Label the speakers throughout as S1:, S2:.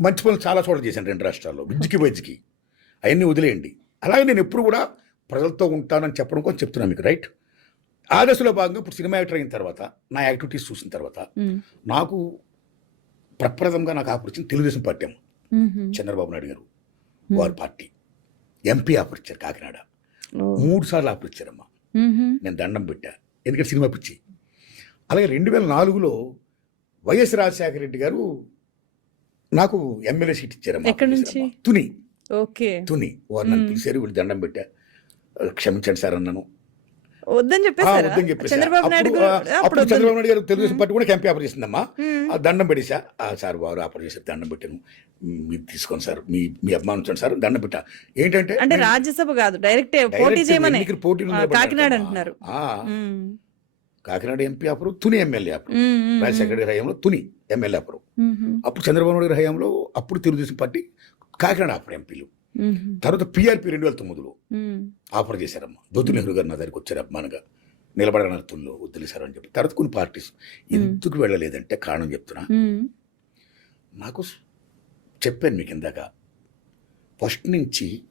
S1: మంచి పనులు చాలా చోట్ల చేశాను రెండు రాష్ట్రాల్లో. విద్యకి వైద్యకి. అవన్నీ వదిలేయండి. అలాగే నేను ఎప్పుడు కూడా ప్రజలతో ఉంటానని చెప్పడం కోసం చెప్తున్నాను మీకు రైట్? ఆ దశలో భాగంగా ఇప్పుడు సినిమా యాక్టర్ అయిన తర్వాత నా యాక్టివిటీస్ చూసిన తర్వాత నాకు ప్రప్రథంగా నాకు ఆఫర్ వచ్చింది తెలుగుదేశం పార్టీ అమ్మ. చంద్రబాబు నాయుడు గారు వారి పార్టీ. ఎంపీ ఆఫర్ ఇచ్చారు కాకినాడ మూడు సార్లు
S2: ఉమ్హు,
S1: నేను దండం పెట్టా. ఎందుకంటే సినిమా పిచ్చి. అలాగే రెండు వేల నాలుగులో వైఎస్ రాజశేఖర రెడ్డి గారు నాకు ఎమ్మెల్యే సీట్ ఇచ్చారమ్మా
S2: ఎక్కడి నుంచి?
S1: తుని.
S2: ఓకే.
S1: తుని. వారు నన్ను. పిలిచారు వీళ్ళు దండం పెట్టా. క్షమించండి సార్ అన్నాను.
S2: వద్దని
S1: చెప్పేసి
S2: చంద్రబాబు నాయుడు
S1: అప్పుడు,
S2: అప్పుడు
S1: అప్పుడు చంద్రబాబు నాయుడు గారు తెలుగుదేశం పార్టీ కూడా ఎంపీ ఆఫర్ చేసిందమ్మా. ఆ దండం పెట్టేసా ఆ సార్ వారు ఆఫర్ చేశారు దండం పెట్టాను. మీరు తీసుకోండి సార్ మీ మీ అభిమానించండి సార్ దండం పెట్టా. ఏంటంటే
S2: అంటే రాజ్యసభ కాదు డైరెక్ట్ పోటీ చేయమని.
S1: నిలబడ్డాను
S2: కాకినాడ. అంటున్నారు.
S1: Kakinada MP offer Tuni MLA
S2: um,
S1: Rajasekhara గారి హయాంలో తుని. ఎమ్మెల్యే
S2: ఉమ్హు,
S1: అప్పుడు చంద్రబాబు నాయుడు గారి హయాంలో అప్పుడు తెలుగుదేశం పార్టీ కాకినాడ ఆఫర్ ఎంపీలు. తర్వాత పిఆర్పి రెండు వేల తొమ్మిదిలో ఆఫర్ చేశారమ్మా. దొద్దు నెహ్రూ గారు నా దగ్గరికి వచ్చారు అభిమానంగా. నిలబడగల తుల్లో వదిలేశారు అని చెప్పి. తర్వాత కొన్ని పార్టీస్. ఎందుకు వెళ్ళలేదంటే కారణం చెప్తున్నా. నాకు చెప్పాను మీకు ఇందాక. ఫస్ట్ నుంచి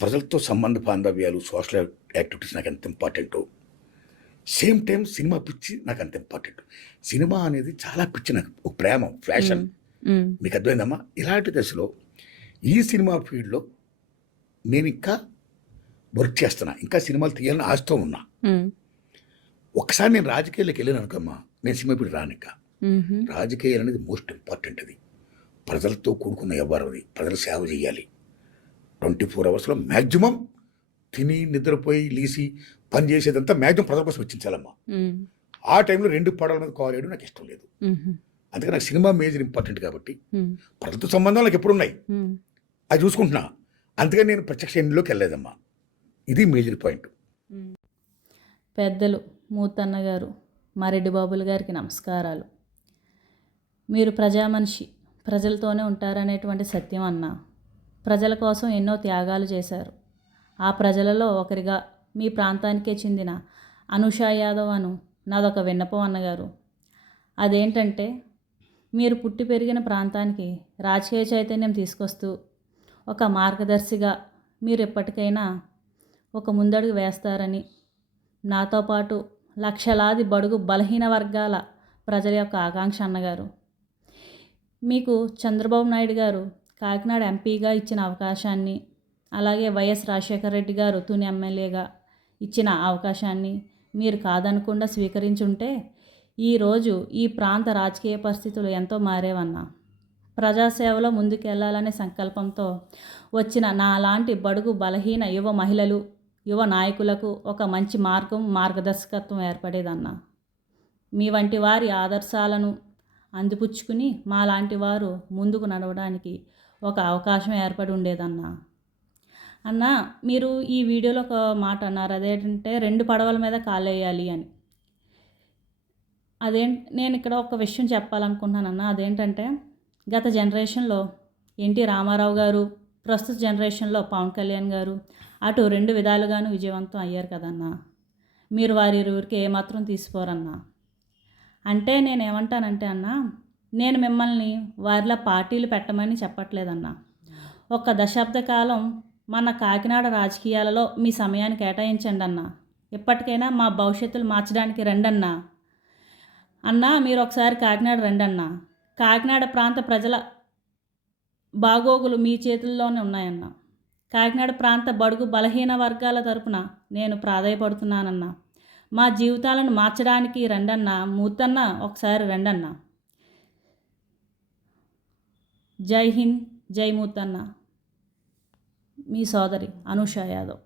S1: ప్రజలతో సంబంధ బాంధవ్యాలు సోషల్ యాక్టివిటీస్ నాకు ఎంత ఇంపార్టెంటో. సేమ్ టైం సినిమా పిచ్చి నాకు అంత ఇంపార్టెంట్. సినిమా అనేది చాలా పిచ్చి నాకు ఒక ప్రేమ ఫ్యాషన్. మీకు అర్థమైందమ్మా? ఇలాంటి దశలో ఈ సినిమా ఫీల్డ్లో నేను ఇంకా వర్క్ చేస్తున్నా ఇంకా సినిమాలు తీయాలని ఆశతో ఉన్నా. ఒకసారి నేను రాజకీయాలకు వెళ్ళాను అనుకోమ్మా నేను సినిమా ఫీల్డ్ రాను ఇంకా. రాజకీయాలు అనేది మోస్ట్ ఇంపార్టెంట్ అది. ప్రజలతో కూడుకున్న వ్యవహారం అది. ప్రజలు సేవ చేయాలి. ట్వంటీ ఫోర్ అవర్స్లో మ్యాక్సిమం తిని నిద్రపోయి లేసి పని చేసేదంతా మ్యాక్సిమం ప్రజల కోసం వెచ్చించాలమ్మా ఆ టైంలో రెండు పడవల మీద కాల్ చేయడం నాకు ఇష్టం లేదు. అందుకని నాకు సినిమా మేజర్ ఇంపార్టెంట్ కాబట్టి ప్రజలతో సంబంధాలు నాకు ఎప్పుడు ఉన్నాయి
S2: ఉమ్.
S1: అది చూసుకుంటున్నా. అందుకని నేను ప్రత్యక్ష ఎన్నిలోకి వెళ్ళలేదమ్మా. ఇది మేజర్ పాయింట్
S3: పెద్దలు మూతన్న గారు మారెడ్డి బాబులు గారికి నమస్కారాలు. మీరు ప్రజా మనిషి ప్రజలతోనే ఉంటారనేటువంటి సత్యం అన్న ప్రజల కోసం ఎన్నో త్యాగాలు చేశారు. ఆ ప్రజలలో ఒకరిగా మీ ప్రాంతానికే చెందిన అనుషా యాదవ్ అను నాదొక విన్నపం అన్నగారు. అదేంటంటే మీరు పుట్టి పెరిగిన ప్రాంతానికి రాజకీయ చైతన్యం తీసుకొస్తూ ఒక మార్గదర్శిగా మీరు ఎప్పటికైనా ఒక ముందడుగు వేస్తారని నాతో పాటు లక్షలాది బడుగు బలహీన వర్గాల ప్రజల యొక్క ఆకాంక్ష అన్నగారు. మీకు చంద్రబాబు నాయుడు గారు కాకినాడ ఎంపీగా ఇచ్చిన అవకాశాన్ని అలాగే వైఎస్ రాజశేఖర రెడ్డి గారు తుని ఎమ్మెల్యేగా ఇచ్చిన అవకాశాన్ని మీరు కాదనకుండా స్వీకరించుంటే ఈరోజు ఈ ప్రాంత రాజకీయ పరిస్థితులు ఎంతో మారేవన్నా. ప్రజాసేవలో ముందుకెళ్ళాలనే సంకల్పంతో వచ్చిన నాలాంటి బడుగు బలహీన యువ మహిళలు యువ నాయకులకు ఒక మంచి మార్గం మార్గదర్శకత్వం ఏర్పడేదన్నా. మీ వంటి వారి ఆదర్శాలను అందిపుచ్చుకుని మాలాంటి వారు ముందుకు నడవడానికి ఒక అవకాశం ఏర్పడి ఉండేదన్నా అన్న మీరు ఈ వీడియోలో ఒక మాట అన్నారు. అదేంటంటే రెండు పడవల మీద కాలేయాలి అని. అదే నేను ఇక్కడ ఒక విషయం చెప్పాలనుకుంటున్నానన్న అదేంటంటే గత జనరేషన్లో ఎన్టీ రామారావు గారు ప్రస్తుత జనరేషన్లో పవన్ కళ్యాణ్ గారు అటు రెండు విధాలుగాను విజయవంతం అయ్యారు కదన్నా మీరు వారి ఇరువురికి ఏమాత్రం తీసుకోరన్నా. అంటే నేను ఏమంటానంటే అన్న నేను మిమ్మల్ని వారిలా పార్టీలు పెట్టమని చెప్పట్లేదన్నా. ఒక దశాబ్ద కాలం మన కాకినాడ రాజకీయాలలో మీ సమయాన్ని కేటాయించండి అన్న. ఇప్పటికైనా మా భవిష్యత్తులు మార్చడానికి రండన్నా. అన్నా మీరు ఒకసారి కాకినాడ రండి కాకినాడ ప్రాంత ప్రజల బాగోగులు మీ చేతుల్లోనే ఉన్నాయన్న. కాకినాడ ప్రాంత బడుగు బలహీన వర్గాల తరపున నేను ప్రాధాయపడుతున్నానన్న. మా జీవితాలను మార్చడానికి రండన్న మూతన్న ఒకసారి రండన్న. జై హింద్ జై మూతన్న మీ సోదరి అనూష యాదవ్.